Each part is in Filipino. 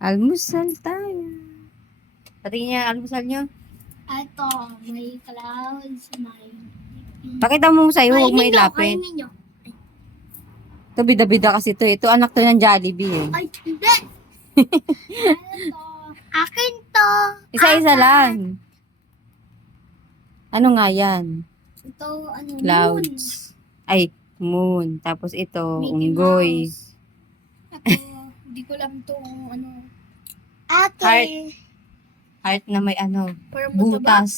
Almusal tayo. Patingin niya, almusal niyo. Ito, may clouds, may... Pakita mo sa'yo, huwag may Kainin nyo, lapit. kainin nyo. Ito, bida-bida kasi ito. Ito, anak to ng Jollibee eh. Ay, hindi! Ano to? Akin to! Isa-isa Akin. lang. Ano nga yan? Ito, ano? Clouds. Ay, moon. Tapos ito, Mickey unggoy. Mouse. Ito, hindi ko alam to ano. Ate! Heart na may ano, Parang mataba. butas.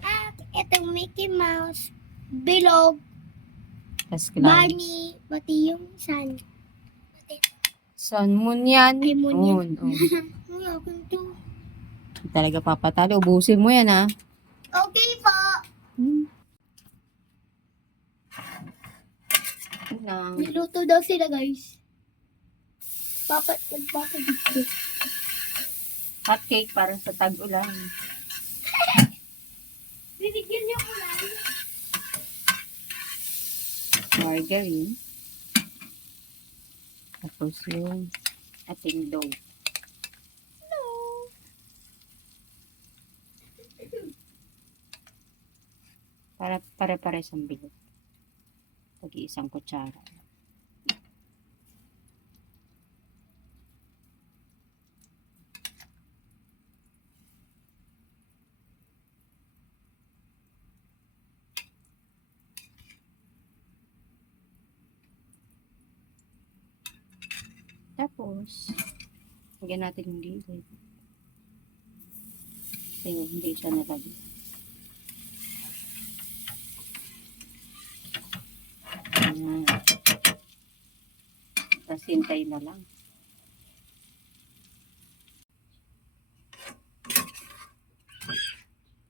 Ate, itong Mickey Mouse. Bilog. Tapos clouds. Bunny. Pati yung sun. Sun, moon yan. Ay, moon yan. Oh. Ay, akin to. Talaga papatalo. Ubusin mo yan, ha? Okay po. Niluto daw sila, guys. Nagpapadito. Hot cake para sa tag-ulan. Binigyan niyo ko lang. Margarine. Tapos yung ating dough. Para pare-pares ang bilog. Pag-iisang kutsara. Tapos, lagyan natin yung gilid. Kasi hindi siya nalagyan. Ayan. Tapos hintay na lang.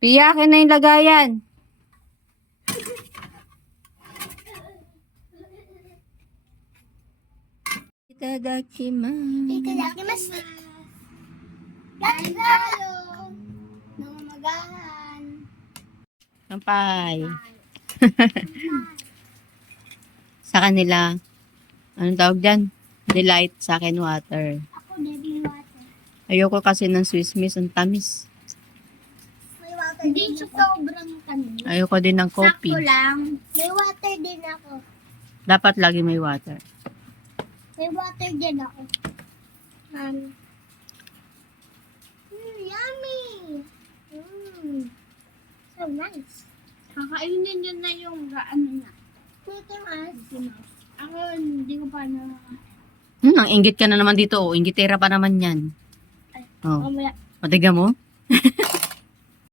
Pia, akin na yung lagayan. Itadakimasu. Itadakimasu. Kain tayo. Namamagahan. Kampay. Sa kanila, anong tawag dyan? Delight, sa akin water. Ako, baby water. Ayoko kasi ng Swiss Miss, ang tamis. May water. Hindi siya sobrang tamis. Ayoko din ng coffee. Sakto lang. May water din ako. Dapat lagi may water. May water din ako. Yummy! So nice. Kakainin nyo na yung ano na. Mickey Mouse. Ako, hindi ko pa na... Ang inggit ka na naman dito. Oh. Inggitera pa naman yan. Ay, Oh. mamaya. Matiga mo?